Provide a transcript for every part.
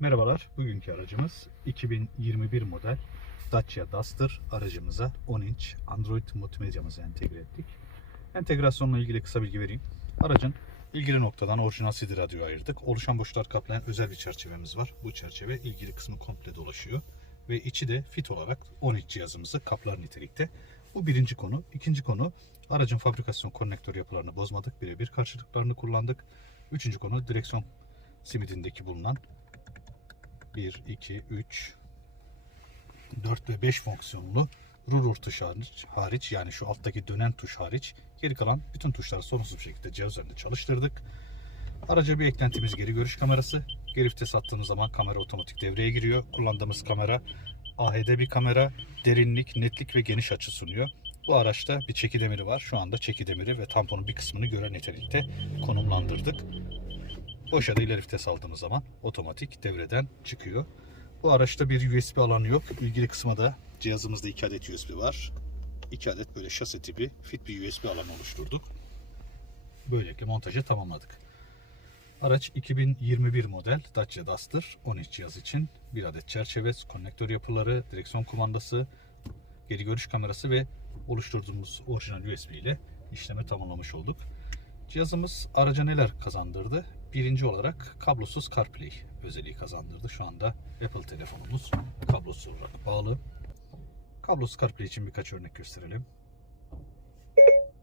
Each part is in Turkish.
Merhabalar, bugünkü aracımız 2021 model Dacia Duster aracımıza 10 inç Android multimedyamızı entegre ettik. Entegrasyonla ilgili kısa bilgi vereyim. Aracın ilgili noktadan orijinal CD radyoyu ayırdık. Oluşan boşluklar kaplayan özel bir çerçevemiz var. Bu çerçeve ilgili kısmı komple dolaşıyor. Ve içi de fit olarak 10 inç cihazımızı kaplar nitelikte. Bu birinci konu. İkinci konu aracın fabrikasyon konnektör yapılarını bozmadık. Birebir karşılıklarını kullandık. Üçüncü konu direksiyon simidindeki bulunan 1, 2, 3, 4 ve 5 fonksiyonlu ruler tuş hariç, hariç yani şu alttaki dönen tuş hariç geri kalan bütün tuşları sorunsuz bir şekilde cihaz üzerinde çalıştırdık. Araca bir eklentimiz geri görüş kamerası. Geri vites attığımız zaman kamera otomatik devreye giriyor. Kullandığımız kamera AHD bir kamera. Derinlik, netlik ve geniş açı sunuyor. Bu araçta bir çeki demiri var. Şu anda çeki demiri ve tamponun bir kısmını gören nitelikte konumlandırdık. Boşa da ileri vites aldığımız zaman otomatik devreden çıkıyor. Bu araçta bir USB alanı yok. İlgili kısma da cihazımızda 2 adet USB var. 2 adet böyle şase tipi fit bir USB alanı oluşturduk. Böylelikle montajı tamamladık. Araç 2021 model Dacia Duster 13 cihaz için bir adet çerçeve, konnektör yapıları, direksiyon kumandası, geri görüş kamerası ve oluşturduğumuz orijinal USB ile işlemi tamamlamış olduk. Cihazımız araca neler kazandırdı? Birinci olarak kablosuz CarPlay özelliği kazandırdı. Şu anda Apple telefonumuz kablosuz olarak bağlı. Kablosuz CarPlay için birkaç örnek gösterelim.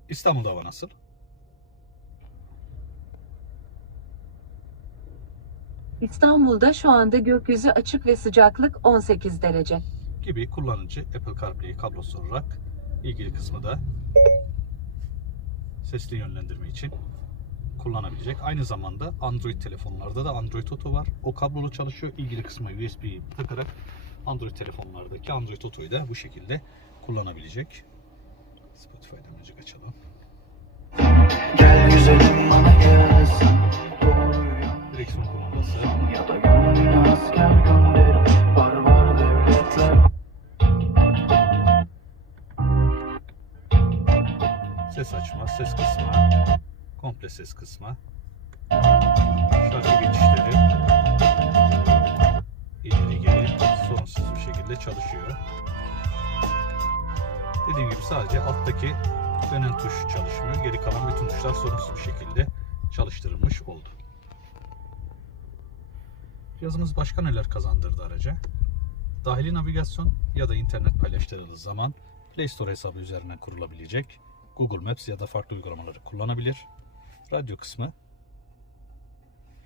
İstanbul'da hava nasıl? İstanbul'da şu anda gökyüzü açık ve sıcaklık 18 derece. gibi kullanıcı Apple CarPlay'i kablosuz olarak ilgili kısmı da sesli yönlendirme için kullanabilecek. Aynı zamanda Android telefonlarda da Android Auto var. O kablolu çalışıyor. İlgili kısma USB'yi takarak Android telefonlardaki Android Auto'yu da bu şekilde kullanabilecek. Spotify'da müzik açalım. Gel güzelim bana gelsin Doğru yan Direksiyon kumandası. ya da gönlüne asker gönder Var var devletler Ses açma, ses kısmı, komple ses kısmı, şarkı geçişleri, ileri geri sorunsuz bir şekilde çalışıyor. Dediğim gibi sadece alttaki dönen tuş çalışmıyor. Geri kalan bütün tuşlar sorunsuz bir şekilde çalıştırılmış oldu. Cihazımız başka neler kazandırdı araca? Dahili navigasyon ya da internet paylaştırıldığı zaman Play Store hesabı üzerinden kurulabilecek Google Maps ya da farklı uygulamaları kullanabilir. Radyo kısmı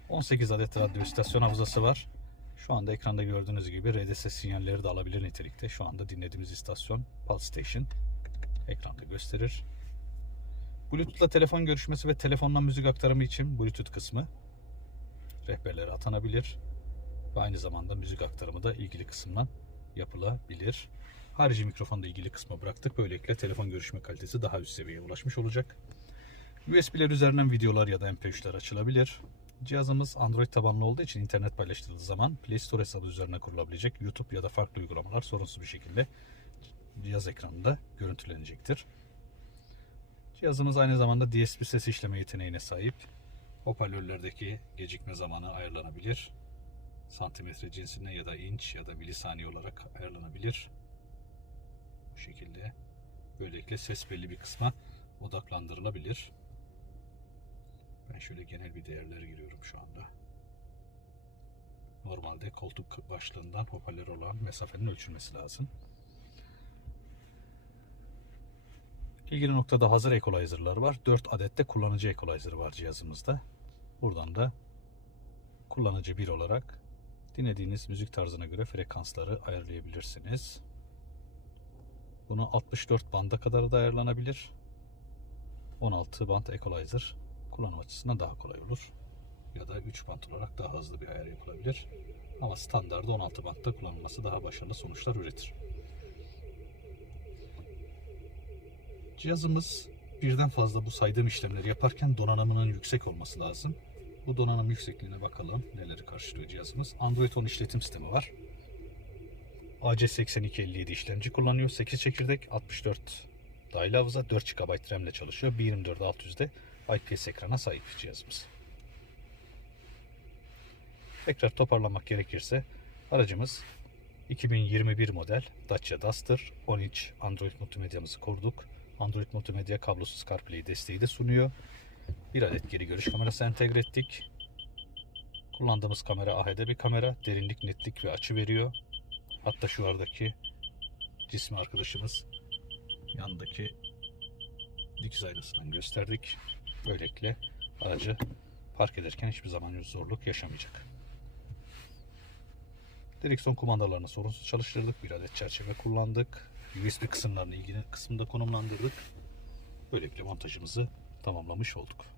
18 adet radyo istasyon havzası var. Şu anda ekranda gördüğünüz gibi RDS sinyalleri de alabilir nitelikte. Şu anda dinlediğimiz istasyon Pulse Station ekranda gösterir. Bluetooth'la telefon görüşmesi ve telefonla müzik aktarımı için Bluetooth kısmı rehberlere atanabilir. Ve aynı zamanda müzik aktarımı da ilgili kısımdan yapılabilir. Harici mikrofonu da ilgili kısma bıraktık. Böylelikle telefon görüşme kalitesi daha üst seviyeye ulaşmış olacak. USB'ler üzerinden videolar ya da MP3'ler açılabilir. Cihazımız Android tabanlı olduğu için internet paylaştırıldığı zaman Play Store hesabı üzerine kurulabilecek YouTube ya da farklı uygulamalar sorunsuz bir şekilde cihaz ekranında görüntülenecektir. Cihazımız aynı zamanda DSP ses işleme yeteneğine sahip. Hoparlörlerdeki gecikme zamanı ayarlanabilir. Santimetre cinsine ya da inç ya da milisaniye olarak ayarlanabilir. Bu şekilde böylelikle ses belli bir kısma odaklandırılabilir. Şöyle genel bir değerler giriyorum şu anda. Normalde koltuk başlığından hoparlör olan mesafenin ölçülmesi lazım. İlgili noktada hazır equalizer'lar var. 4 adet de kullanıcı equalizer var cihazımızda. Buradan da kullanıcı 1 olarak dinlediğiniz müzik tarzına göre frekansları ayarlayabilirsiniz. Bunu 64 banda kadar da ayarlanabilir. 16 band equalizer kullanım açısından daha kolay olur. Ya da 3 band olarak daha hızlı bir ayar yapılabilir. Ama standartta 16 bandda kullanılması daha başarılı sonuçlar üretir. Cihazımız birden fazla bu saydığım işlemleri yaparken donanımının yüksek olması lazım. Bu donanım yüksekliğine bakalım neleri karşılıyor cihazımız. Android 10 işletim sistemi var. AC8257 işlemci kullanıyor. 8 çekirdek, 64 dahil hafıza, 4 GB RAM ile çalışıyor. 1.24 600'de IPS ekrana sahip cihazımız. Tekrar toparlamak gerekirse aracımız 2021 model Dacia Duster 10 inç Android multimedyamızı kurduk. Android multimedya kablosuz CarPlay desteği de sunuyor. Bir adet geri görüş kamerası entegre ettik. Kullandığımız kamera AHD bir kamera. Derinlik, netlik ve açı veriyor. Hatta şu aradaki cismi arkadaşımız yandaki dikiz aynasından gösterdik. Böylelikle aracı park ederken hiçbir zaman zorluk yaşamayacak. Direksiyon kumandalarını sorunsuz çalıştırdık. Bir adet çerçeve kullandık. USB kısımlarını ilgili kısımda konumlandırdık. Böylelikle montajımızı tamamlamış olduk.